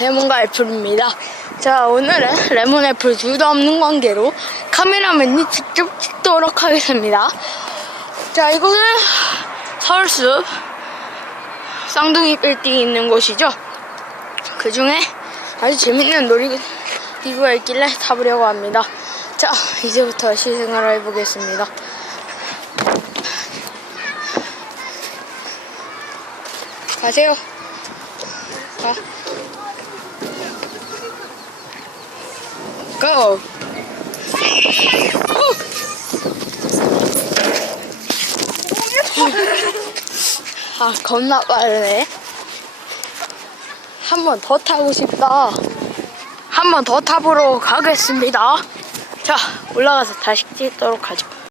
레몬과애플입니다. 자, 오늘은 레몬애플 둘 다 없는 관계로 카메라맨이 직접 찍도록 하겠습니다. 자, 이곳은 서울숲 쌍둥이 빌딩이 있는 곳이죠. 그 중에 아주 재밌는 놀이기구가 있길래 타보려고 합니다. 자, 이제부터 시승을 해보겠습니다. 가세요. 가. 고! 아, 겁나 빠르네. 한 번 더 타고 싶다. 한 번 더 타보러 가겠습니다. 자, 올라가서 다시 찍도록 하죠.